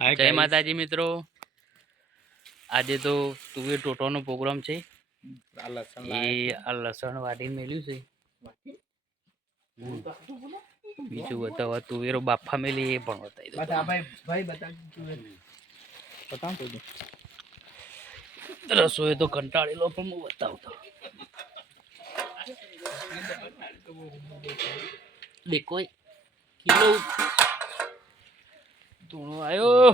જય માતાજી મિત્રો, આજે તો તુવેર ટોટોનો પ્રોગ્રામ છે. આ લસણ વાટીને મેલ્યું છે. બીજું બતાવવા તુવેરો બાફા મેલી એ પણ બતાવી દો. રસોઈ તો કંટાળેલો પણ હું બતાવતો. દેખો કિલો ધૂણો આવ્યો.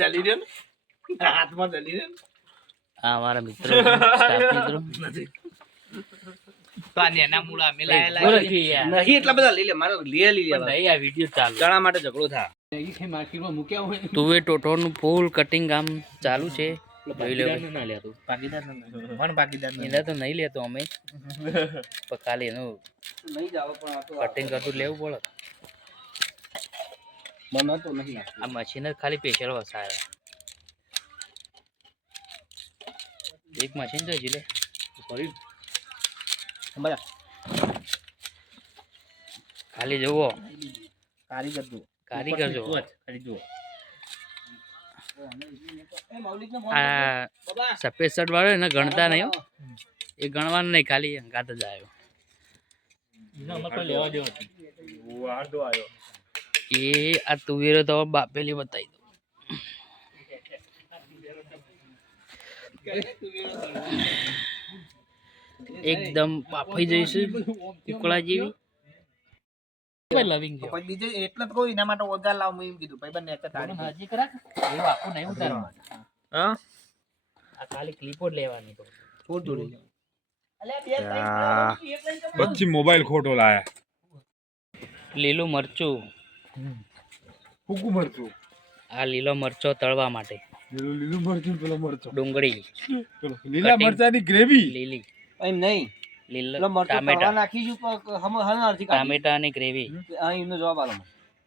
ચાલી રહ્યો ને હાથમાં ચાલી રહ્યો. આ અમારા મિત્રો સ્ટાફ મિત્રો નહીં એટલા બધા લઈ લે મારે લઈ આ વિડીયો ચાલુ ચણા માટે ઝઘડો થાય. તુવેર ટોટોનું ફૂલ કટિંગ કામ ચાલુ છે. જોઈ લો. એના તો નહીં લેતો અમે, પણ ખાલી એનું કટિંગ કરતું લેવું પડે. મને તો નહીં આ મશીન જ ખાલી સ્પેશિયલ વસાય. એક મશીન તો લે ખાલી જુઓ કારીગર જો. આ સફેદ શર્ટ વાળો એને ગણતા નહીં, એ ગણવાનું નહીં, ખાલી ગાત જ આવ્યો. એ આ તુવેરો તો બાપેલી બતાવી દો. એકદમ બાફાઈ જઈશું ઉકળા જેવી. એટલે જ કોઈ એના માટે ઓગાર લાવ એમ કીધું ભાઈ બંને નજીક રાખ, એવું આખું નહીં ઉતારવાનું. આ ખાલી ક્લિપો જ લેવાની. પછી મોબાઈલ ખોટો લાયા. લીલું મરચું, સૂકું મરચું. આ લીલો મરચો તળવા માટે. લીલું મરચું પેલો મરચો. ડુંગળી, લીલા મરચાની ગ્રેવી. લીલી એમ નહીં લીલો ટામેટા ટામેટા, નાખીશું ટામેટાની ગ્રેવી, એનો જવાબ આલો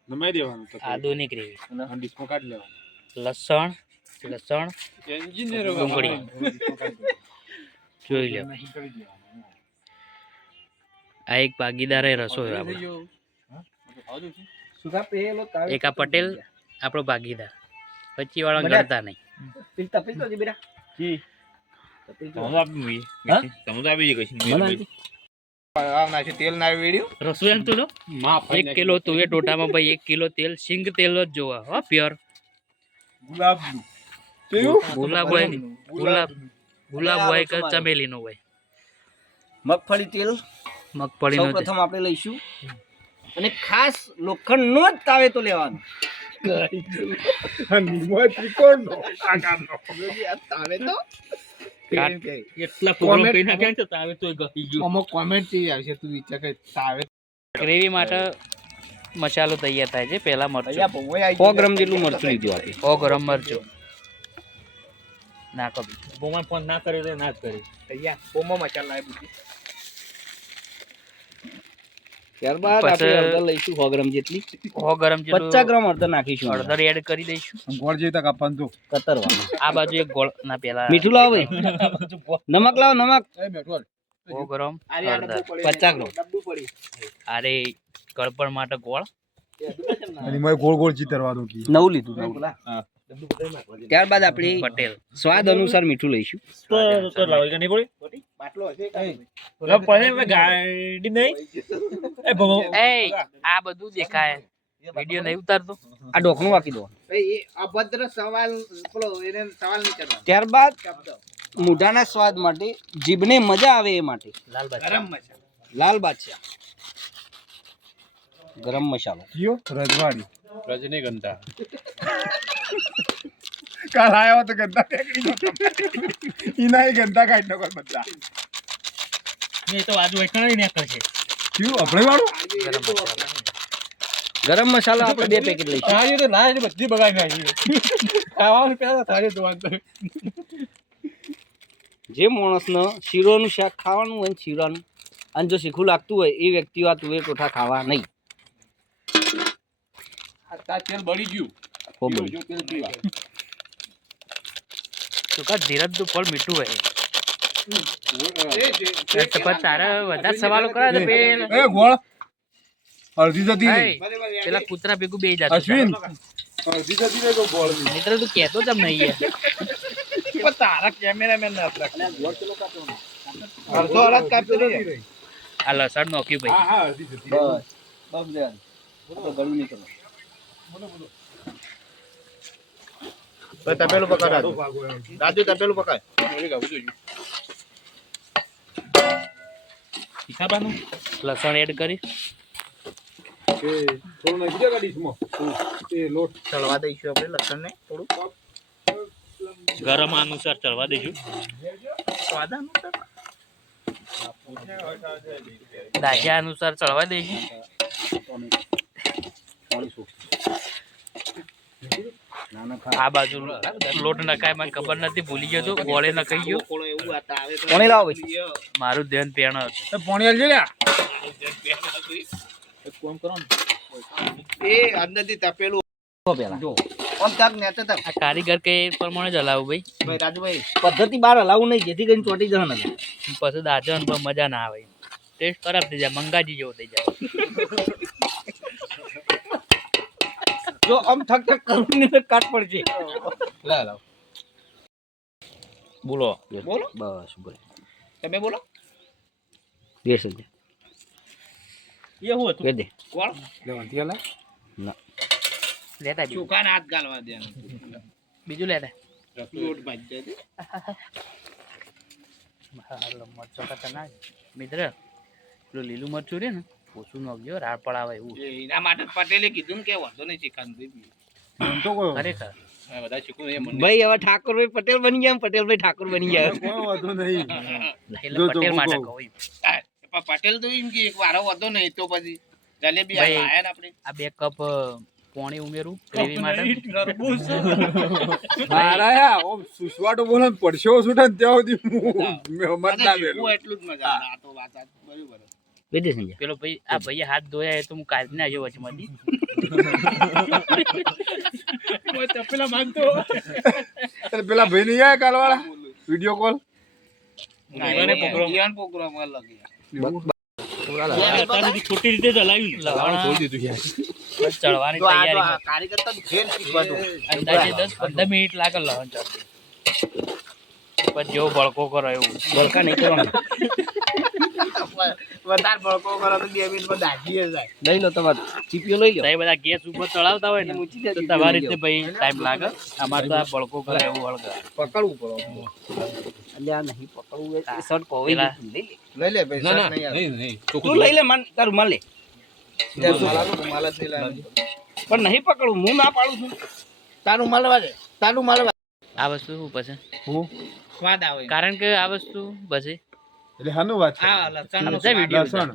નમાઈ દેવાનું તો આદુની ગ્રેવી, ડિસ્કો કાઢી લેવાનું. લસણ ડુંગળી. જોઈ લો. આ એક ભાગીદાર રસોઈ આપણો. એક આ પટેલ આપણો ભાગીદાર. 25 વાળા ગણતા નહીં. તેલ ના વીડિયો રસોઈ એમ તો 1 કિલો તુવેર ટોટામાં ભાઈ 1 કિલો તેલ, સિંગ તેલ જ જોવા હો, પ્યોર ગુલાબ હોય કે ચમેલી નો હોય. મગફળી તેલ મગફળી નો પ્રથમ આપણે લઈશું અને ખાસ લોખંડ નો જ તાવે તો લેવાનો. ગ્રેવી માટે મસાલો તૈયાર થાય છે. પેલા મરચું 100 ગ્રામ જેટલું મરચું લીધું આપણે. 100 ગ્રામ મરચું નાખો. ફોન ના કરે તો ના જ કરે. મસાલા ત્યારબાદ આપણે હળદર લઈશું 100 ગ્રામ જેટલી. 100 ગ્રામ જેટલું 50 ગ્રામ હળદર નાખીશું. હળદર એડ કરી દઈશું. ગોળ જેતા કાપવાનું તો કતરવાનું. આ બાજુ એક ગોળ ના પેલા મીઠું લાવો ભાઈ. નમક લાવો નમક. 100 ગ્રામ હળદર, 50 ગ્રામ. અરે ગળપણ માટે ગોળ અને મેં ગોળ ગોળ ચીતરવા દો કી નવું લીધું. ત્યારબાદ આપણે પટેલ સ્વાદ અનુસાર મીઠું લઈશું. એ આ બધું દેખાય, વિડિયો નહીં ઉતારતો. આ ઢોકણું વાકી દો. ત્યારબાદ મૂઢાના સ્વાદ માટે, જીભને મજા આવે એ માટે લાલ બાદશાહ ગરમ મસાલો. કયો રજવાડી રજનીગંધા. કાલ આવ્યો તો ગંદા ટેકડી ઈના એ ગંદા કાઢ નકો બધા. મે તો આજુ એકણ ને કરશે. કયું આપણે વાળું ગરમ મસાલો આપણે 2 પેકેટ લઈશું. આ તો ના બધી બગાઈ નાખી. ખાવાનું પેલા થાળે ધોવાનું. જે માણસને શીરોનું શાક ખાવાનું હોય, શીરાનું અને જો શીખું લાગતું હોય એ વ્યક્તિ આ તુવેર ટોઠા ખાવા નહીં. તેલ બળી ગયું. તો કા ધીરજ તો ફળ મીઠું હોય. તારે વધારે સવાલો કરે તો એ ગોળ અડધી જતી રહી. એ, પેલા કૂતરા ભેગું બે જતું અશ્વિન અડધી જતી રહી તો બોલ મિત્ર તું કહેતો જ નહીં યાર પણ તારા કેમેરામેન ના અડધો અડધ કાપી રહી. આ લસણ નોખ્યું ભાઈ હા હા અડધી જતી બસ રહી. બસ લે તો ગળું નહીં કરો. તપેલું પકડ રાજુ. રાજુ તપેલું પકડ. લસણ એડ કરી એ થોડું નાખી દે ગાડીમાં. એ લોટ ચડવા દઈશું આપણે લસણ ને થોડું ગરમ અનુસાર ચડવા દઈશું સ્વાદ અનુસાર. દાજા અનુસાર ચડવા દઈશું આ બાજુ લોટ નખાય મને ખબર નથી ભૂલી ગયો તો ગોળે નખાઈ ગયો કોણે લાવો ભાઈ? મારું ધ્યાન પેણ હતું પાણી આલજે લ્યા. એ અંદરથી તપેલું પેલા ઓમ તાક નેચે તક. આ કારીગર કે એ પ્રમાણે જ હલાવું ભાઈ ભાઈ રાજુભાઈ પદ્ધતિ બહાર હલાવું નહીં જેથી કરીને ચોટી જવા નથી. પછી દાજો ને પણ મજા ના આવે ટેસ્ટ ખરાબ થઈ જાય મંગાજી જેવો થઈ જાય જો આમ ઠક ઠક કરું ને કાટ પડશે. લા લાવ બોલો બોલો બસ બોલો તમે બોલો. બેસ જ એ હું હતું કે દે લેવાનું ત્યાં લે. ના લેતા બીજું ચોખાને હાથ ગાલવા દે. બીજું લેતા લોટ ભાજી દે. હાલો મરચો ખાતા ના મિત્ર પેલું લીલું મરચું રે ને ઓછું નાખજો રાડ પડાવે એવું એના માટે પટેલે કીધું ને કે વાંધો નહીં શીખાનું મન તો કોઈ ખરેખર બધા શીખવું ભાઈ હવે ઠાકોરભાઈ પટેલ બની ગયા પટેલભાઈ ઠાકોર બની ગયા. કોઈ વાંધો નહીં. એટલે પટેલ માટે કહું એમ. પટેલ તો એમ કે એક વારો વધો નહીં તો પછી જલેબી ભાઈ, આયા ને આપણે આ 2 કપ પાણી ઉમેરું ગ્રેવી માટે મારા ઓમ સુસવાટો બોલે ને પડશો છૂટે ને ત્યાં સુધી મત ના શીખવું વેલું. એટલું જ મજા આવે. આ તો વાત આ બરાબર. પેલો ભાઈ આ ભાઈએ હાથ ધોયા એ તો હું કાઢી ના આવ્યો વચમાંથી એટલે પેલા ભાઈ નહીં આયા કાલવાળા વિડીયો કોલ. ઈવન પ્રોગ્રામ અલગ ખોટી રીતે ચલાવ્યું બસ ચડવાની તૈયારી કારીગર તો ઘેર શીખવા દો. અંદાજે 10-15 મિનિટ લાગે લહણ ચડતી પણ જેવો બળકો કરો એવું બળકા નહીં કરવાનું. વધારે બળકો કરો તો 2 મિનિટમાં દાજીએ જાય. લઈ લો તમારે ચીપીઓ લઈ લો. તમે બધા ગેસ ઉપર ચડાવતા હોય ને તો તમારી રીતે ભાઈ ટાઈમ લાગે અમારે તો આ બળકો કરે એવું હળગે પકડવું પડે. અલ્યા નહીં પકડવું એ શર્ટ કોવી પેલા- લઈ લે ભાઈ શર્ટ નહીં તું લઈ લે મન તારું માલ લે પણ નહીં પકડવું હું ના પાડું છું. તારું માલવા દે તારું માલવા. આ વસ્તુ શું પછી હું સ્વાદ આવે. કારણ કે આ વસ્તુ પછી એટલે હાનું વાત છે? હા લસણનો બધા વિડીયો લસણ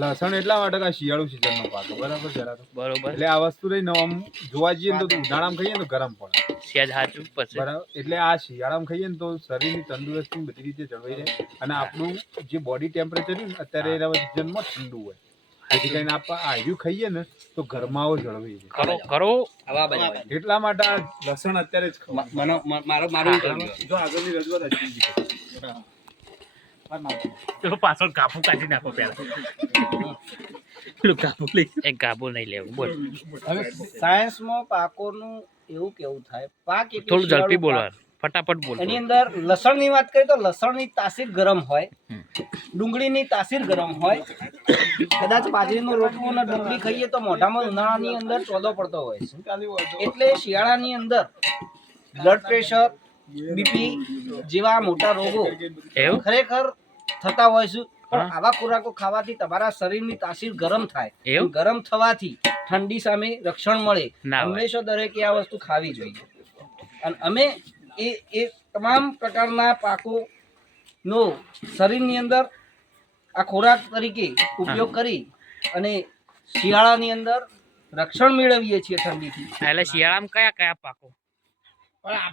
લસણ એટલા માટે કે આ શિયાળુ સિઝન નો પાક બરાબર જરા તો. બરોબર એટલે આ વસ્તુ રહીને આમ જોવા જઈએ ને તો ઉનાળામાં ખાઈએ ને તો ગરમ પડે સેજ હાચું પછી બરાબર. એટલે આ શિયાળામાં ખાઈએ ને તો શરીરની તંદુરસ્તી બધી રીતે જળવાઈ રહે અને આપણું જે બોડી ટેમ્પરેચર છે ને અત્યારે એના સિઝનમાં ઠંડુ હોય જેથી કરીને આપણે આયુ ખાઈએ ને તો ગરમાવો જળવાઈ રહે. કરો કરો હવા બજાવે. એટલા માટે આ લસણ અત્યારે જ ખાવું. મારું જો આગળની રજૂઆત અશ્વિનજી કરે. ચલો પાછળ કાપુ કાઢી નાખો પેલા પેલું કાપુ લઈ એક કાપુ નહીં લેવું બોલ હવે સાયન્સમાં પાકોનું એવું કેવું થાય પાક એટલે થોડું ઝડપી શિયાળુ બોલવાનું ફટાફટ બોલ પાક. એની અંદર લસણની વાત કરીએ તો લસણની તાસીર ગરમ હોય, ડુંગળીની તાસીર ગરમ હોય. કદાચ બાજરીનો રોટલો અને ડુંગળી ખાઈએ તો મોઢામાં ઉનાળાની અંદર ચોદો પડતો હોય છે. એટલે શિયાળાની અંદર બ્લડ પ્રેશર, બીપી જેવા મોટા રોગો એવું ખરેખર થતા હોય છે. પણ આવા ખોરાકો ખાવાથી તમારા શરીરની તાસીર ગરમ થાય. એવું? ગરમ થવાથી ઠંડી સામે રક્ષણ મળે. ના હોય. હંમેશા દરેકે આ વસ્તુ ખાવી જોઈએ. અને અમે એ તમામ પ્રકારના પાકોનો શરીરની અંદર આ ખોરાક તરીકે ઉપયોગ કરી અને શિયાળાની અંદર રક્ષણ મેળવીએ છીએ ઠંડીથી. એટલે શિયાળામાં કયા કયા પાકો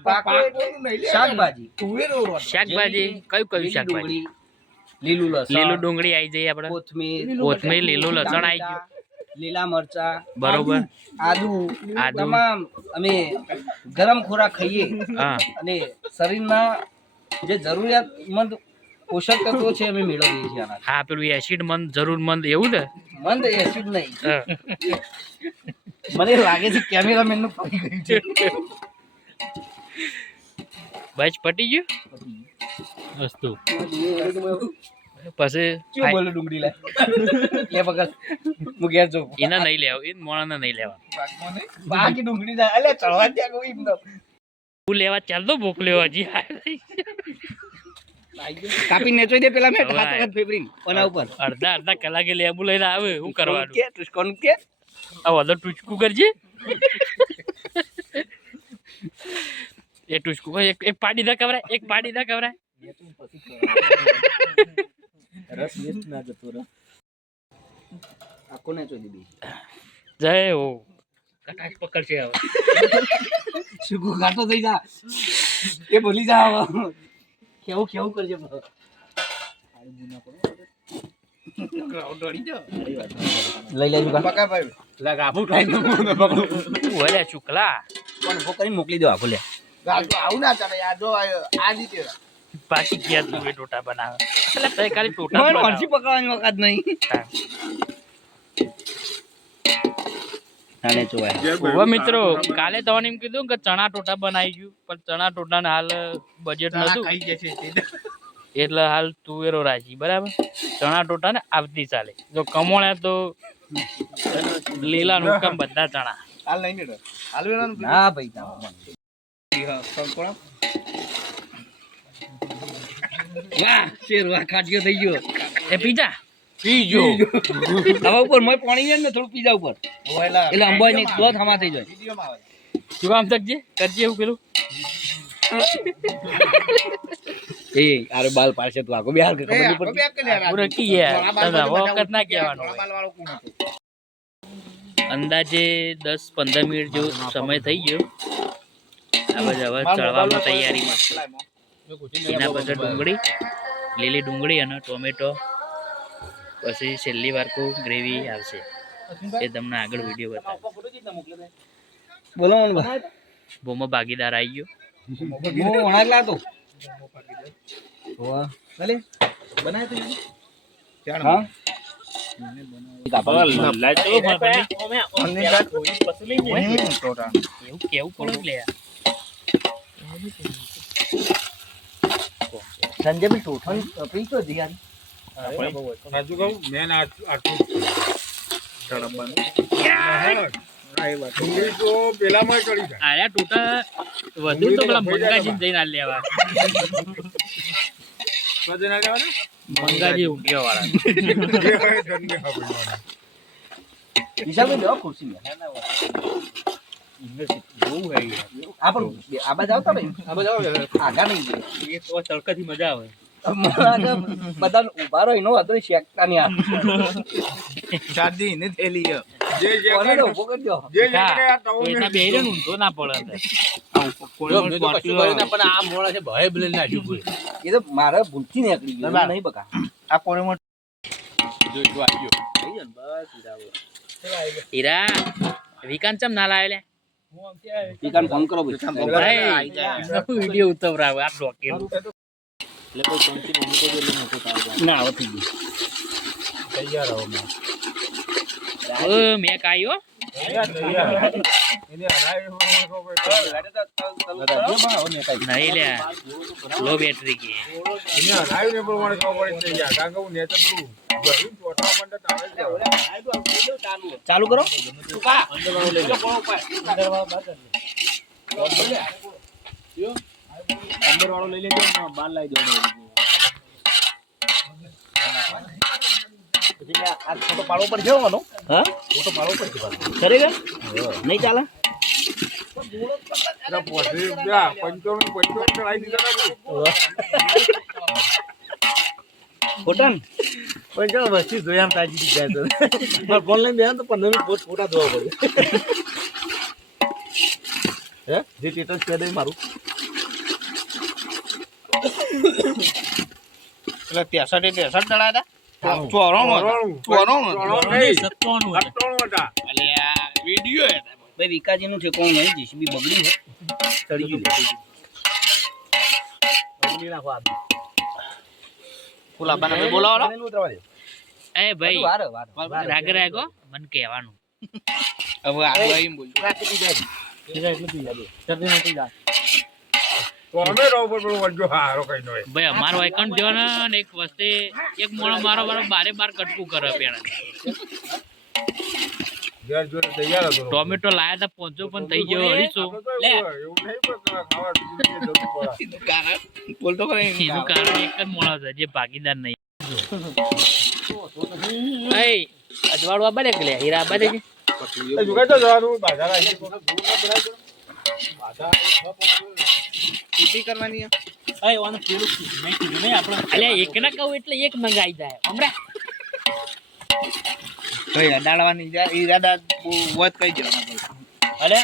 પાકો એટલે શાકભાજી, શાકભાજી કયું કયું લીલી શાકભાજી ડુંગળી, લીલું લસણ, લીલું ડુંગળી આવી જાય આપણે કોથમીર, કોથમીર લીલું લસણ આવી ગયું લીલા મરચા, બરોબર આદુ, આદુ. તમામ અમે ગરમ ખોરાક ખાઈએ હા અને શરીરના જે જરૂરિયાતમંદ પોષક તત્વો છે અમે મેળવીએ છીએ આના હા પેલું એસિડ મંદ જરૂર મંદ એવું ને મંદ એસિડ નહીં હા. મને લાગે છે કેમેરામેન નું પડી ગયું છે બસ પટી ગયું વસ્તુ પછી શું બોલે ડુંગળી લે લે પકડ હું ઘેર જો એના નહીં લેવા એ મોણાને નહીં લેવા બાકી ડુંગળી જાય અલે ચડવા ત્યાં કોઈ એમ તો હું લેવા ચાલતો મોકલ્યો હજી કાપી નેચોઈ દે પેલા મેં હવે હાથ હાથ ફેવરીન ઓના ઉપર અડધા કલાકે લેબુ લઈને આવે શું કરવાનું કે તુસ્કોન કે આ વધુ ટૂચકું કરજે એ ટૂચકું એક પાડી દા કવરાય એક પાડી દા કવરાય રસ વેસ્ટ ના જતો રે આખો નેચોઈ દીધી જય હો કટાશ પકડશે હવે સુગુ ઘાટો થઈ જા એ ભૂલી જા હવે કેવું કેવું કરજે લઈ લેજો બકા ભાઈ લગાવું ટાઈમ પકડું ઓલે ચુકલા પણ ઉભો કરીને મોકલી દો આખો લે આવું ના ચાલે યાર જો આ રીતે પાછી ગયા તું એ ટોટા બનાવે એટલે તે ખાલી ટોટા મને બનાવે. અરજી પકડવાની વખત નહીં હા. નાને જોવાય હવે મિત્રો કાલે તમને એમ કીધું કે ચણા ટોટા બનાવી ગયું પણ ચણા ટોટા ને હાલ બજેટ નતું ખાઈ જશે એટલે હાલ તુવેરો રાખી બરાબર ચણા ટોટા ને આવતી ચાલે જો કમોણ્યા તો લીલા નું કામ બધા ચણા હાલ નહીં ને હાલ વેલાનું ના ભાઈ ના સંકોળા વાહ શેર વાહ ખાટક્યો થઈ ગયો એ પીજા પીજો હવે ઉપર મોય પાણી છે ને થોડું પીજા ઉપર ઓયલા એટલે અંબાઈ નહીં દો થમા થઈ જાય વિડિયોમાં આવે શું કામ થકજે કરજે એવું પેલું એ આરે બાલ પાડશે તું આખો બિહાર ખબર નહીં પડતી પૂરો કી યાર તને વખત ના કહેવાનો હોય. માલ વાળો કોણ હતો અંદાજે 10-15 મિનિટ જેવો સમય થઈ ગયો હવે ચડવામાં તૈયારીમાં એના પછી ડુંગળી લીલી ડુંગળી અને ટોમેટો પછી છેલ્લી વાર ગ્રેવી આવશે એ તમને આગળ વિડીયો બતાવે બોલો મન ભાઈ બોમાં ભાગીદાર આવી ગયો હું વણાક લાતો વાહ ભલે બનાય તો હા એવું કેવું પડે લે સંજય બી ટોઠન પીતો જ યાર સાચું કહું મેન આટલું તડપવાનું ડુંગળી તો પેલામાં ચડી જાય આયા ટોટા વધુ તો પેલા મંગાજી જઈને આ લેવા વજન આ લેવાના? મંગાજી ઊંઘ્યા વાળા જે હોય ધન્ય આપવાનું. વિશાલ બેહો ખુરશી માં આ પણ આ બાજુ આવતા ભાઈ આ બાજુ આગા નહીં એ તો તડકાથી મજા આવે બધા ઉભા રહો એનો હતો શેકતા નહીં આ શાદી ને થેલી જે જે કોને તો ઉભો કરજો જે જે કરે આ તવો એના મેં બેરે ઊંધો ના પડે એ તો મારે ભૂલથી નીકળી ગયું નહીં બકા આ કોણે માં હીરા વિકાન ચમ ના લાવે લે ઈકાન ફોન કરો ભાઈ વિડીયો ઉતવરાવ આ ડોકે ના આવો થઈ ગયું ઓ મે કાયો એને હલાવી નહીં લે લો બેટરી કે એને હલાવીને પણ મને ખબર પડે છે યાર કારણ કે હું નેચર પેલું ગયું ચોથા મંડળ આવે છે ચાલુ કરો અંદર વાળો લઈ લેજો ને બાર લાવી દેવાનો પછી આ ફોટો પાડવો પર જવાનો હા ફોટો પાડવો પર જવાનો ખરેખર નહીં ચાલે એટલે પછી જા 55 ચડાવી દીધા કોટન પણ ચાલો વસ્તી જોયા તાજી જાય તો મારે ફોન લઈને બેન તો 15 મિનિટ ફોટા જોવા પડે હે જે સ્ટેટસ કહે દે મારું એટલે 63 દળા હતા ભાઈ વિકાજી નું ઠેકાણું નહીં જીસીબી બગડી છે ચડી ગયું ફૂલ આપવાના બોલાવો એ ભાઈ વારે રાગ રાગો મને કહેવાનું હવે આગળ આવીને બોલ તો અમે રહો પર વળજો હારો કઈ નો ભાઈ અમારો એકાઉન્ટ જો ને એક વસ્તે એક મોણો મારો બારે બાર કટકું કરે પેણા ઘેર જો તૈયાર હતો ટોમેટો લાયા તા 500 પણ થઈ ગયો 250 એવું નહીં પણ ખાવા બીજું જરૂર પડે કારણ બોલતો કરે એનું કારણ એક જ મોણો છે જે ભાગીદાર નહીં એ અજવાળું આ બને કે લે હીરા બને છે એ જુગાડ તો જવાનું બાજાર આવી બાજાર ઊભી કરવાની એ વાનું પેલું મેં કીધું નહીં આપણે અલ્યા એક ના કહું એટલે એક મંગાઈ જાય હમણાં ભાઈ અડાડવાની ઈરાદા વાત કઈ જવાના અલે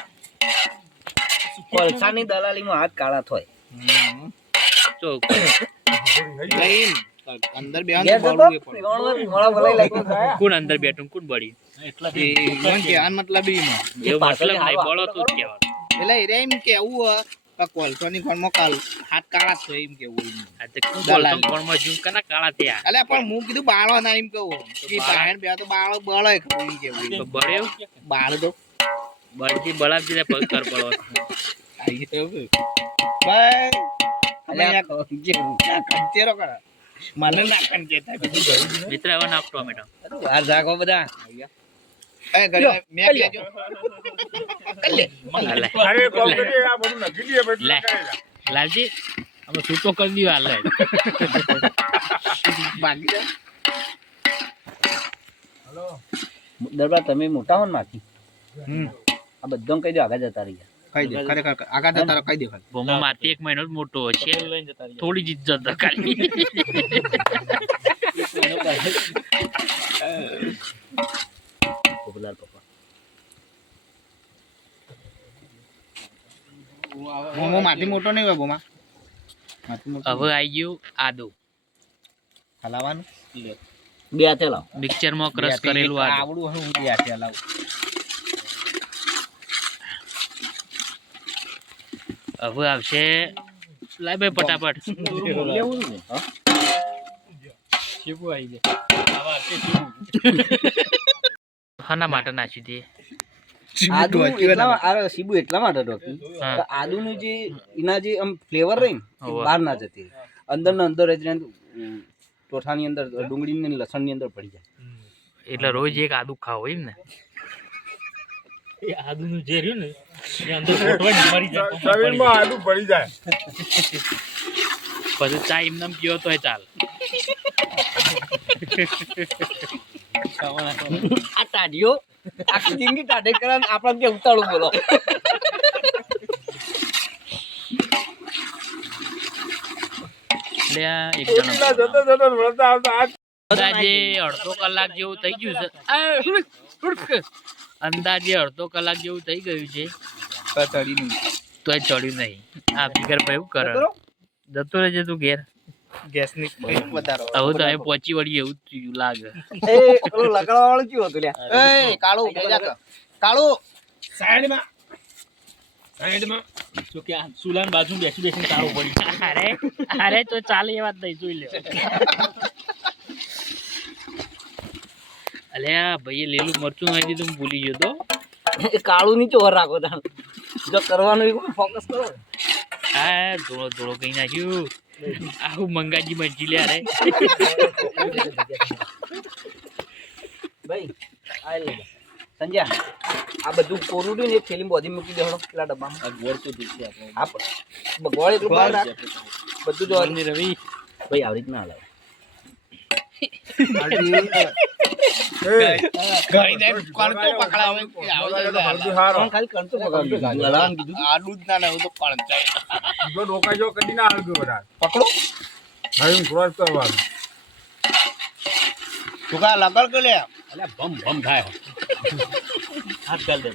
કોલસાની દલાલીમાં હાથ કાળા થોય તો લઈન અંદર બેહન બોલવું કોણ અંદર બેઠું કોણ બળી એટલા પડે કે મતલબ ઈમાં એવો મતલબ નહીં બોલો તો જ કહેવાનું એટલે ઈરે એમ કેવું કોલસોની કોણમાં હાથ કાળા છે એમ કેવું આ તો કોણ કોણમાં જૂન કના કાળા થયા અલે પણ હું કીધું બાળો ના એમ કહું કે બહાર બે તો બાળો બળે એમ કેવું તો બળ્યો બાળ તો બળથી બળાવતી પગ કર પડો આવી ગયો ભાઈ અલે કંચેરો કરે મને ના કંચેતા મિત્ર હવે નાખ ટોમેટો બહાર જાગો બધા એ ઘરે મે લેજો હાલે અરે કોમ્પ્યુટર આ બધું નખી દે પછી લે લાવજી અમે છૂટો કરી દીધો હાલે ભાગી જા હેલો દરબાર તમે મોટા હો ને માથી આ બધું કહી દો આગળ જતા રહીએ કહી દે ખરેખર આગળ જતા કહી દે ભોમો મારતી 1 મહિનો જ મોટો છે થોડી જ ઇજ્જત ખાલી પોપુલર પપ્પા મોમો માથી મોટો નહીં હોય બોમા માથી મોટો હવે આવી ગયું આદુ હલાવાનું બે હાથે લાવ મિક્સરમાં ક્રશ કરેલું આદુ આવડું હું બે હાથે હલાવું હવે આવશે લાય ભાઈ ફટાફટ લેવું ને હા શીપુ આવી જાય આવા છે શીપુ હાના માટે નાખી દે આદુ એટલા આ સીબુ એટલા માટે ડોકી હા. આદુનું જે એના જે આમ ફ્લેવર રહે ને એ હોવે. બહાર ના જતી અંદર ને અંદર જ રહે ને, ટોઠાની અંદર ડુંગળી ને લસણ ની અંદર પડી જાય એટલે રોજ એક આદુ ખાઓ એમ ને એ આદુનું જે રહ્યું ને એ અંદર ફોટવાય મરી જાય શરીરમાં આડું પડી જાય પછી ચા એમને પીવો તોય ચાલ આ ટાઢીઓ આખી જિંદગી ટાઢે કરે આપણે કે ઉતાળું બોલો એટલે આ એક ઓલીલા જણો જતો જતો વળતા આવતા આ અંદાજે અડધો કલાક જેવું થઈ ગયું છે અંદાજે અડધો કલાક જેવું થઈ ગયું છે તળી નહીં તોય ચડ્યું નહીં આ ફિગર ભાઈ એવું કરે જતો રહેજે તું ઘેર ગેસની વધારો હવે તો અહીં પહોંચી વળી એવું જ થયું લાગે એ ઓલો લકડા વાળું કેવું હતું લ્યા એ કાળુ બેજા કાળુ સાઈડમાં જો કે આ સુલાન બાજુ બેસી બેસીને તાળો પડી અરે અરે તો ચાલે એ વાત નહીં જોઈ લે અલે આ ભાઈએ લીલું મરચું નાખી દીધું હું ભૂલી ગયો તો એ કાળુ ની ચોર રાખો તાણ જો કરવાનું ફોકસ કરો હા ધોળો ધોળો કઈ નાખ્યું આવું મંગાજી મરજી લે અરે ભાઈ આ લે સંજ્યા આ બધું કોરું રહ્યું ને એક થેલી બોધી મૂકી દેવાનો પેલા ડબ્બામાં ગોળ તો દીધી આપણે હા બગવાળ એટલું બહાર રાખ બધું જો ની રવિ ભાઈ આવી રીતના હલાવ ઘણી જાય કણતો પકડાવે કે આવો હારો ખાલી કણતો પકડવાનું હલાવાનું કીધું આડું જ ના ના તો કણચાય જો ડોકા જો કદી ના હાલજો બધા પકડો હવે ક્રોસ કરવાનું તું કા લગડ કે લે અલ્યા બમ બમ થાય હાથ ગાલ દે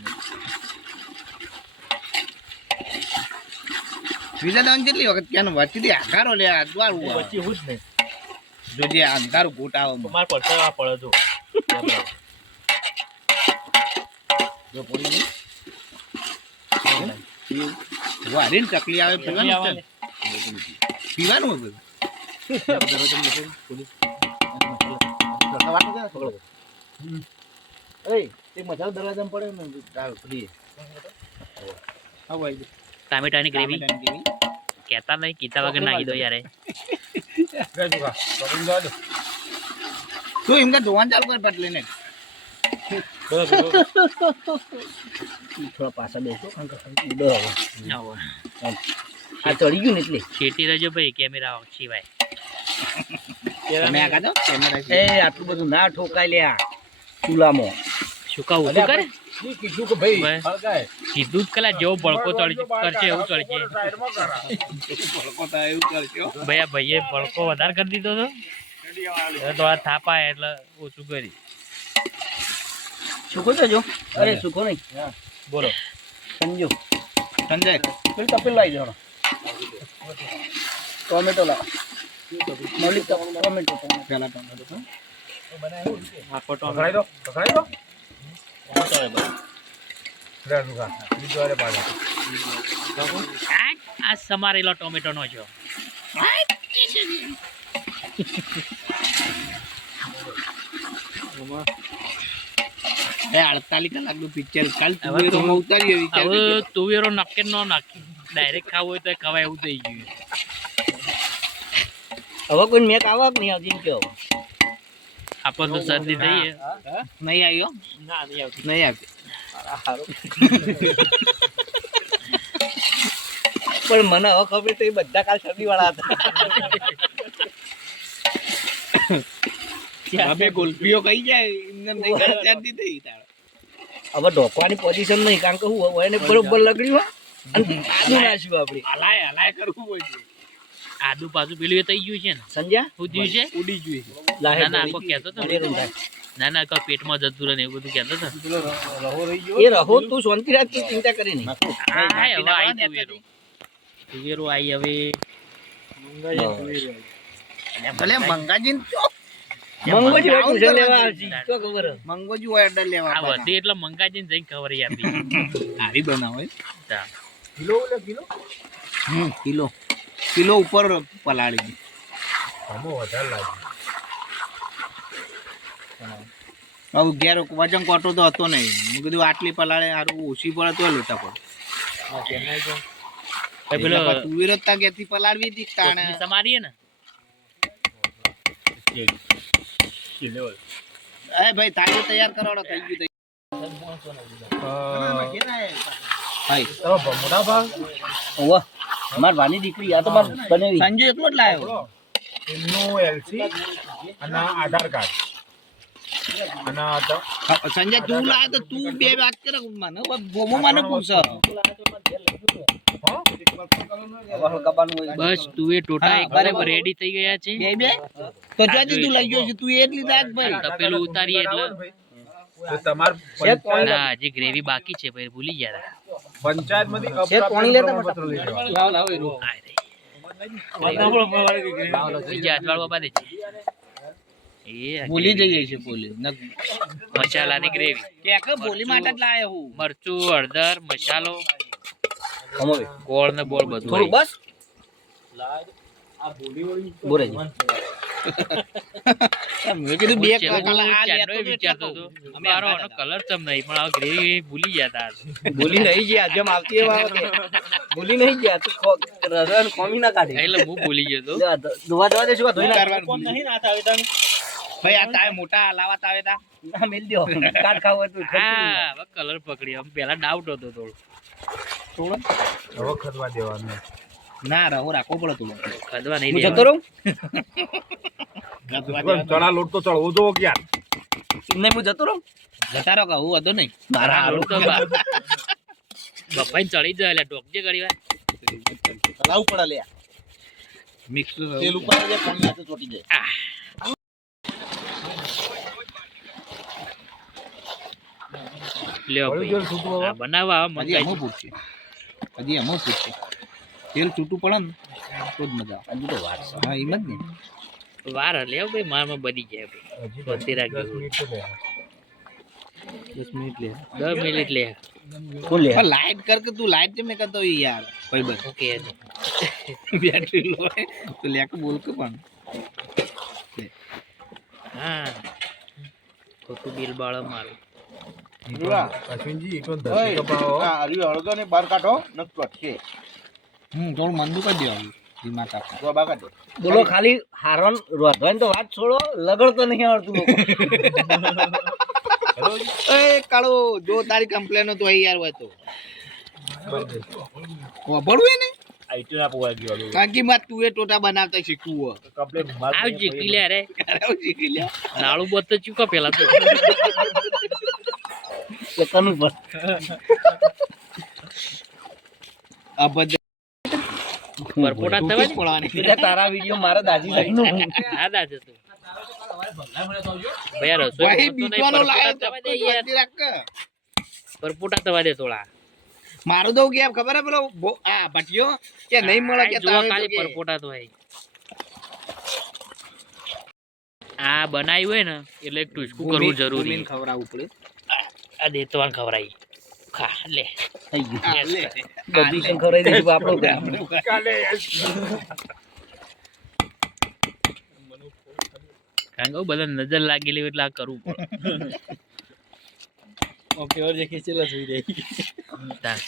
વિજા દાન કેટલી વખત ક્યાંનો વચ્ચેથી આકારો લે દ્વારું પછી હું જ નહીં જો જે અંધારું ગોટ આવે માર પડતા આ પડે જો પડી વારીને ચકલી આવે ગઈ પીવાનું છે. પીવાનું હવે. દરવાજા વાટો છે ને પકડો. એય, તે મસાલો દરવાજામાં પડે ને દાળ પેલી. ટામેટાની ગ્રેવી કહેતા નહીં, કીધા વગર નાખી દો યાર. તું એમને ધોવાનું ચાલુ કર પટલીને. થોડા પાછા બેસો કારણ કે ઉડો હવે. આવો. આ ચડી ગયું ને એટલે ખેતી રહેજો ભાઈ, કેમેરા સિવાય. તમે આ કાઢો કેમેરા. એ આટલું બધું ના ઠોકાય લ્યા ચૂલામાં. સુકાવું શું કરે? કીધું કે ભાઈ ભાઈ. હળગાય. કીધું જ કલા જેવો ભડકો કરશે એવું કરશે. ભાઈ આ ભાઈએ ભડકો વધારે કરી દીધો હતો, એટલે તો આ થાપાય એટલે ઓછું કરી. સુકો જજો. અરે સુકો નહીં. બોલો. સંજુ સંજય પેલું તપેલું લાવી દેવાનો. ટોમેટો લાવ. મૌલિક ટોમેટો પહેલા ટોમેટો આખો પકડાઈ દો. લે રૂખા. બીજો વારે પાડો. આ સમારેલો ટોમેટો નો છો. એ 48 કલાકનું પિક્ચર કાલ તુવેરોમાં ઉતારીએ વિચાર. હવે તુવેરો નક્કી ન નાખી, ડાયરેક્ટ ખાવું હોય તો ખવાય એવું થઈ ગયું. હવે કોઈ મેક આવક નહીં આવતી એમ કેવો. આપણને તો શરદી થઈ નહીં આવ્યો. ના નહીં આવતી. નહીં આવતી. પણ મને હવે ખબર તો એ બધા કાલ શરદી વાળા હતા. હવે ગોલ્ફીઓ કઈ જાય એમને નહીં શરદી થઈ તારે. હવે ઢોકવાની પોઝિશન નહીં કારણ કે હું હવે એને બરોબર લગડ્યું અને આદુ નાખ્યું આપણે. હલાય કરવું હોય છે. આદુ પાછું પેલું એ થઈ ગયું છે ને. સમજ્યા? શું થયું છે? ઉડી ગયું. ના ના આખો કહેતો હતો ને. ના ના આખો પેટમાં જતું રહે ને એવું બધું કહેતો હતો. એ રહો તું શાંતિ રાખ, તું ચિંતા કરી નહીં. હા હવે આવી તુવેરો. તુવેરો આવી હવે. ભલે મંગાજી મંગોજી ઓર્ડર લેવા આવજી. તો ખબર મંગોજી ઓર્ડર લેવા આ વધી એટલે મંગાજીને જઈને ખબર આપી. આવી બનાવો તા. કિલો કિલો ઉપર પલાળી દી. હવે ઘેર વજન કોટો તો હતો નહીં. મેં કીધું આટલી પલાળે સારું ઓછી પડે તો લેતા પડે. પેલો તુવેર જ ઘેરથી પલાળવી હતી તાણે. તમારી હે ને એ ભાઈ તાજો તૈયાર કરાવડો થઈ ગયું. મોટા ભાગ ઓવા માર વાની દીકરી આ તો માર બનેવી. સંજુ એકલો જ લાવ્યો. એમનું એલસી અને આધાર કાર્ડ અને સંજય તું લાવ્યો તો તું બે વાત કરે મને ગોમો મને પૂછ. બસ તુવે ટોટા એકદમ રેડી થઈ ગયા છે. બે બે તો જાજી તું લઈ ગયો છે તું એટલી રાખ ભાઈ. તપેલું ઉતારીએ એટલે તો તમાર ના હજી ગ્રેવી બાકી છે ભાઈ, ભૂલી ગયા હતા. પંચાયતમાંથી પાણી લેતા પ્રમાણપત્ર લઈ લેવા. બીજા અજવાળવા બાદ છે એ ભૂલી જઈએ છે બોલી મસાલાની ગ્રેવી. કે બોલી માટે જ લાવ્યો હું. મરચું, હળદર, મસાલો, ગોળ ને બોળ બધું થોડું બસ બોરે મેં કીધું બે વિચારતો હતો મારો આનો કલર ચમ નહીં, પણ આ ગ્રેવી ભૂલી ગયા હતા. બોલી નહીં ગયા જેમ આવતી એમ આવે. બોલી નહીં ગયા તું રદન કોમી ના કાઢે એટલે હું ભૂલી ગયો હતો. ધોવા જવા દે શું ધોઈ નાખવાનું નહીં ના તાવે તને ભાઈ. આ તાવે મોટા લાવા તાવે તા ના મેલ દો કાટ ખાવ તું. હા હવે કલર પકડી. આમ પેલા ડાઉટ હતો થોડો. હવે ખદવા દેવાનું. ના રહો રાખવો પડે તું. ખદવા નહીં હું જતો દેવાનું. રહું ચણા લોટ તો ચડવો જો ક્યાં નહીં હું જતો રહું. જતા રહો હું હતો નહીં મારા હારું તો બપાઈ ચડી જાય એટલે ટોકજે ઘડી વાર. લાવવું પડે લે મિક્સ તેલ ઉપર જે પાણી નાખે ચોટી જાય. લ્યો ભાઈ આ બનાવવા હજી મંગાઈ અમો પૂછશે તેલ છૂટું પડે ને તો જ મજા આવે. હજુ તો વાર છે. હા એમ જ ને વાર લેવ ભાઈ મારમાં બની જાય ભાઈ. બધી રાખજો 10 મિનિટ લે 10 મિનિટ લે. કોણ લે લાઈટ કર કે તું લાઈટ જે મેં કરતો યાર ભાઈ બસ ઓકે બેટરી લો તો લે કે બોલ કે પણ હા ખોટું બિલ બાળ મારું અશ્વિનજી એક ઓય, ધરતી કપાવો આ હરિયો હળગો ને બહાર કાઢો ન ચોટકે થોડું મંદુ કરી દેવાનું ધીમા તાપ તો બહાર કાઢો બોલો ખાલી હારન રોધવાની તો વાત છોડો લગડ તો નહીં આવડતું લોકો એ કાળો જો તારી કમ્પ્લેન તો યાર હોય તો ખબરવું ને આઈટી ના પોવા ગયો કારણ કે માં તું એ ટોટા બનાવતા શીખવું હોય કમ્પ્લેટ આવજે કિલ્યા રે આવું શીખી લ્યા નાળું બત તો ચૂકા પેલા તો કનું પર આ બધા પરપોટા થવા દે. એટલે તારા વિડિયો મારા દાદી સાહેબનો ના દાદા તું ભૈયા રસોઈ ભાઈ બનાવતો નહીં, બીજવાનો લાયો પરપોટા થવા દે યાર. રાખ પરપોટા થવા દે થોડા મારું તો કેમ ખબર હે પેલો આ ભટિયો કે નહીં મળે કે જોવા તારે તો ખાલી કે પરપોટા તો હોય આ બનાવ્યું હોય ને એટલે એક ટુચકું કરવું જરૂરી ખવડાવવું પડે આ દેતવાન ખવરાઈ ખા લે થઈ ગયું હા, લે. બધી ખવડાવી દઈશું આપણો કામ કારણ કે બધા નજર લાગેલી હોય એટલે આ કરવું પડે ઓકે ઓર જે ખેંચેલા જોઈ રહી તાર.